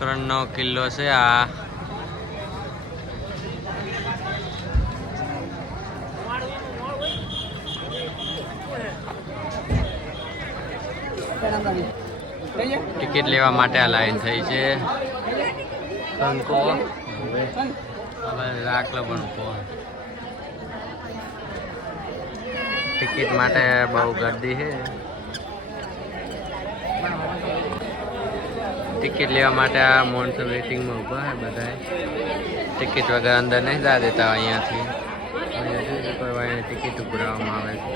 પોખરણનો કિલ્લો છે આ. ટિકિટ લેવા માટે આ લાઈન થઈ છે. પંખો હવે રાખલો પણ. ટિકિટ માટે બહુ ગર્દી છે. ટિકિટ લેવા માટે આ માણસો વેટિંગમાં ઊભા હે બધાએ ટિકિટ વગર અંદર નહીં જા દેતા અહીંયાથી. ટિકિટ ઉભરાવવામાં આવે છે.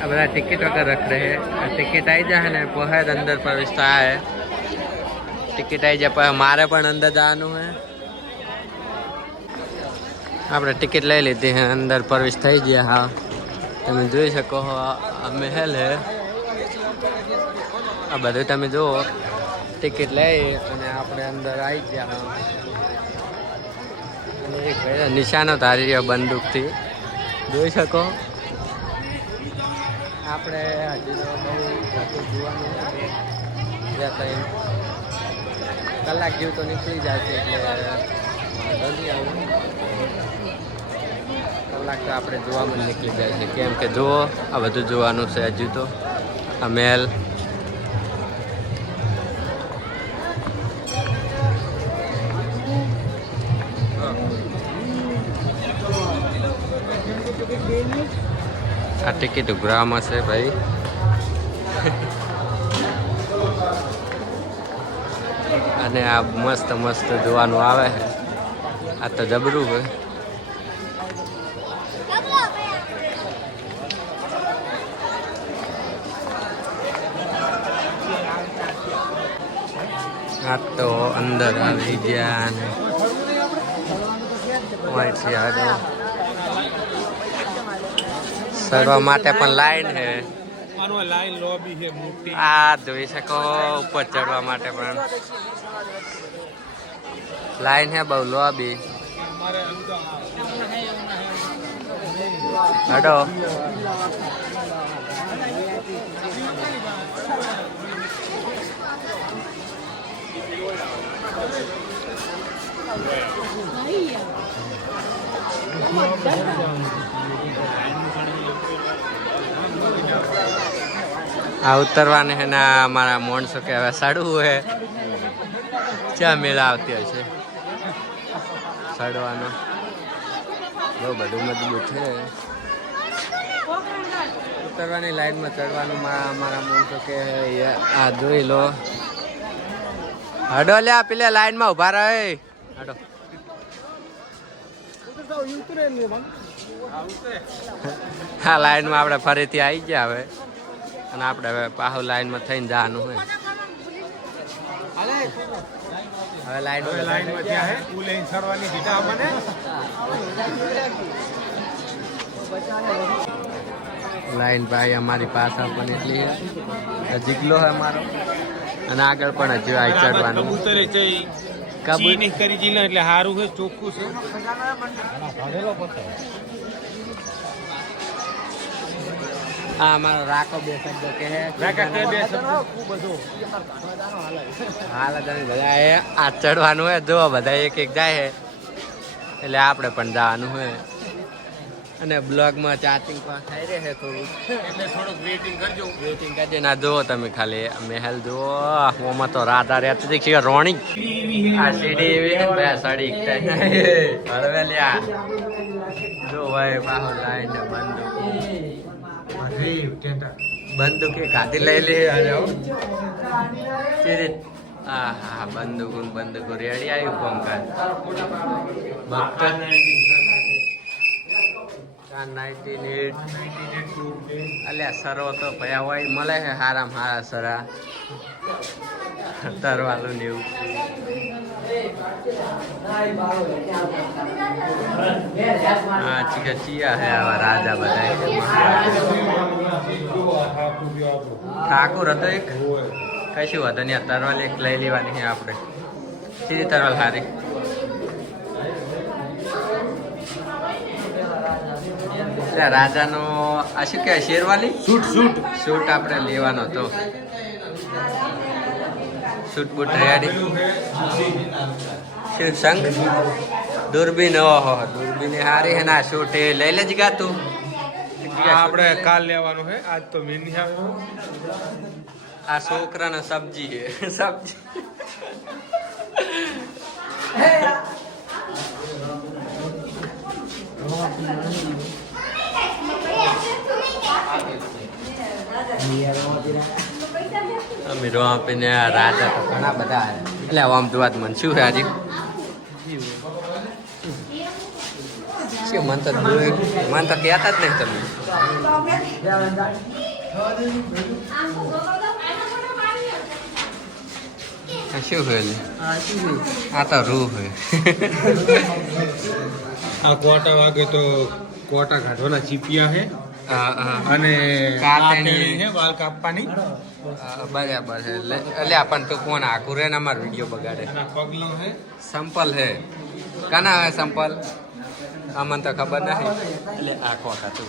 આ બધા ટિકિટ વગર રખ રહે ટિકિટ આવી જાય ને, પોહે અંદર પ્રવેશ થાય ટિકિટ આવી જાય પણ મારે પણ અંદર જવાનું હે. આપણે ટિકિટ લઈ લીધી હે, અંદર પ્રવેશ થઈ ગયા હા. તમે જોઈ શકો આ મહેલ હે. આ બધું તમે જુઓ. ટિકિટ લઈ અને આપણે અંદર આવી ગયા. અને એક નિશાનો ધારી રહ્યો બંદૂકથી. જોઈ શકો. આપણે હજી તો બહુ જોવાનું. કલાક જેવું તો નીકળી જાય છે એટલે નહીં આવે. કલાક તો આપણે જોવામાં નીકળી જાય છે કેમ કે જુઓ, આ બધું જોવાનું છે હજુ તો. આ મહેલ આ ટિકિટ ઉઘરામાં છે ભાઈ. અને આ મસ્ત મસ્ત જોવાનું આવે. છે આ તો જબરું હોય આ તો અંદર આવી ગયા ને વાઈટ આગળ ચડવા માટે પણ લાઈન છે. મોટી. આ જોઈ શકો ઉપર ચડવા માટે પણ. લાઈન હે બહુ લોબી. હડો. આ ઉતરવાને હે ને અમારા માણસો કે હવે સડવું હે. ચા મેળા આવતી હશે સડવાનો. બહુ બધું મજબૂત છે. ઉતરવાની લાઈનમાં ચડવાનું મારા મન તો કે આ જોઈ લો. હડો લ્યા પેલા લાઈનમાં ઊભા રહે. હડો. હા, લાઈનમાં આપણે ફરીથી આવી ગયા હવે. અને આપણે હવે પાહુ લાઈનમાં થઈને જવાનું હોય. હવે લાઈન લાઈનમાં ત્યાં હે. તું લઈને ચડવાની દીધા અમને. લાઈન ભાઈ અમારી પાસે પણ એટલી જીગલો હે અમારો. અને આગળ પણ હજુ આ ચડવાનું. કબૂતરે છે કબૂત- ચીની કરી જીલે એટલે સારું છે ચોખ્ખું છે. આ અમારો બે શબ્દ રાકા બે શબ્દો. હાલ તમે બધા એ આ ચડવાનું હોય જો બધા એક એક જાય એટલે આપણે પણ જવાનું હોય. અને બ્લોગમાં ચાર્જિંગ પણ થઈ રહે છે થોડું એટલે થોડુંક વેઇટિંગ કરજો. વેટિંગ કરજે. ના જુઓ તમે ખાલી મહેલ જુઓ. ઓમાં તો રાધા રહેતી હતી કે રોણી. આ સીડી એવી છે ને ભાઈ હળવે લ્યા જો ભાઈ બાહુ લાઈને બંદૂક બંદૂક કાઢી લઈ લે અરે હો. હા બંદૂક બંદૂક રેડી આવ્યું પંકજ અલ્યા સરો તો ભયા હોય મળે છે હારામ હારા સરા તરવાલું ને એવું હા ચીકા ચિયા હે આવા રાજા બધા. ઠાકુર હતો એક? કશું હતો નહીં તરવાલ એક લઈ લેવાની છે આપણે. સીધી તરવાલ એટલે રાજાનો આ શું કહેવાય શેરવાલી શૂટ શૂટ શૂટ આપણે લેવાનો હતો. શૂટ બૂટ રેડી શું શંખ? દૂરબીન ઓહો દૂરબીન હારી હે ના સૂટ એ. લઈ લેજ ગા તું. આપણે કાલ લેવાનું છે આજ તો મેં નહીં આવ્યો. આ છોકરાને સબ્જી હે. સબ્જી. અમે રો આપીને રાજા તો ઘણા બધા. એટલે આમ તો વાત મન શું આજે. શું મન તો મન તો કહેતા જ નહીં તમે શું હોય આ તો રૂ હોય. આ કોટા વાગે તો કોટા કાઢવાના ચીપિયા હા અને. કાતરણી કાપવાની. બરાબર છે. એટલે આપણને તો કોણ આખું રે ને અમારો વીડિયો બગાડે. સંપલ હે. કાના હે સંપલ? અમને તો ખબર નથી. એટલે આખો ખાતું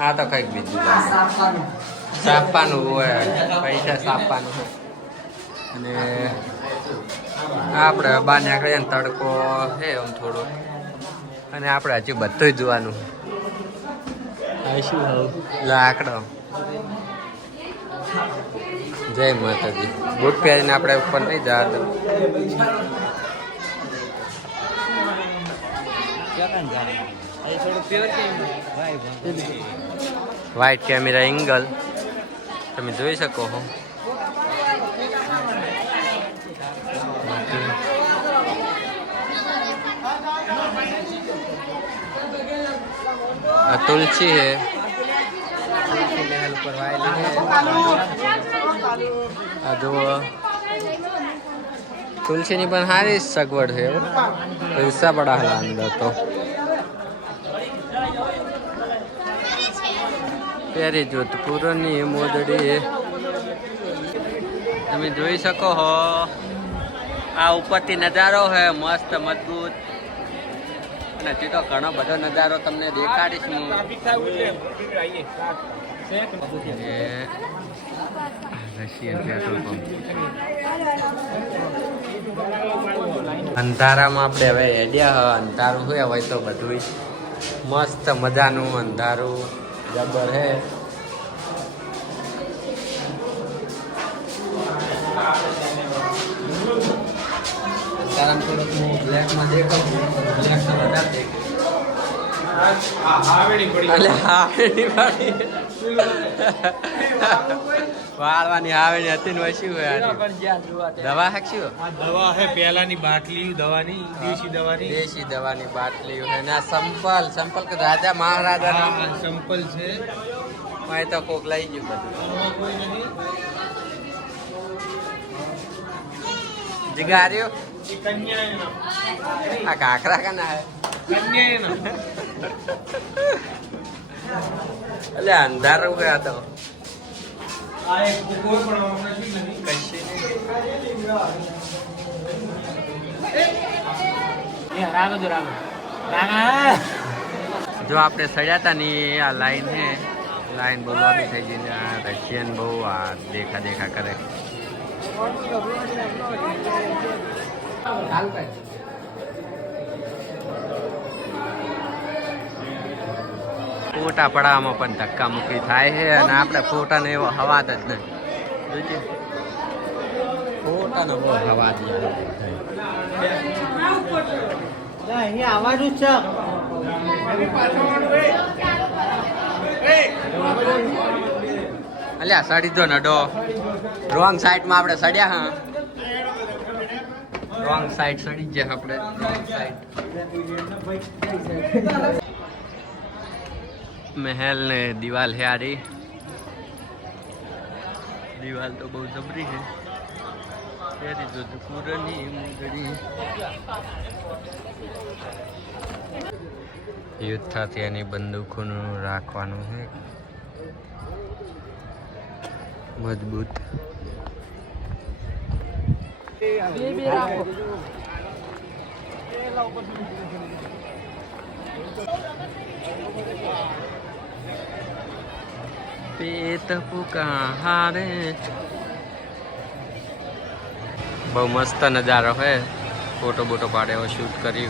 આ તો કંઈક બીજું સાપવાનું હોય. પૈસા સાપવાનું હોય. અને આપણે બહાર નીકળીએ ને તડકો છે આમ થોડો. અને આપણે હજુ બધું જ જોવાનું શું લાકડો. જય માતાજી. બૂટ પહેરીને આપણે ઉપર નહીં જવા દો વ્હાઈટ કેમેરા એંગલ તમે જોઈ શકો છો આ તુલસી है તુલસી महल पर वायली है આ જુઓ તુલસીની પણ સારી સગવડ છે હો. પૈસા બડા હલા અંદર તો પહેરી જોધપુરની મોદડી તમે જોઈ શકો હો આ ઉપરથી નજારો છે મસ્ત મજબૂત અને હજી તો ઘણો બધો નજારો તમને દેખાડીશ. હું અંધારામાં આપણે હવે હેડ્યા અંધારું હોય હોય તો બધું મસ્ત મજાનું અંધારું. જબર હે. અંધારામાં થોડુંક હું બ્લેકમાં દેખાઉં વાળવાની હાવેણી હતી ને શું દવા હાકશું આ દવા છે પહેલાની બાટલી દવાની દેશી દવાની દેશી દવાની બાટલી ને સંપલ સંપલ કે રાજા મહારાજા ના સંપલ છે. હોય તો કોક લઈ ગયું બધું. જીગાર્યો? કન્યા આ કાકરા કના એટલે અંધારું આ તો. જો આપણે સડ્યા હતા ને આ લાઈન હે, લાઈન બહુ લાંબી થઈ ગઈ આ રશિયન બહુ આ દેખા દેખા કરે. ફોટા પડાવવામાં પણ ધક્કા મુક્કી થાય છે અને આપણે ફોટાને એવો હવાદ જ નહીં. ફોટાનો બહુ હવાદ આવવાનું છે. અલ્યા સડી દો નડો. રોંગ સાઈડમાં આપણે સડ્યા હા. રોંગ સાઈડ સડી ગયા આપણે. Wrong side. મહેલ ને દિવાલ હે આરી દિવાલ તો બહુ જબરી તેરી જોધપુરની મુંદડી યુદ્ધ થતી બંદૂકોનું રાખવાનું છે મજબૂત. પેટ પુકારે બહુ મસ્ત નજારો હે. ફોટો બોટો પાડ્યો શૂટ કરી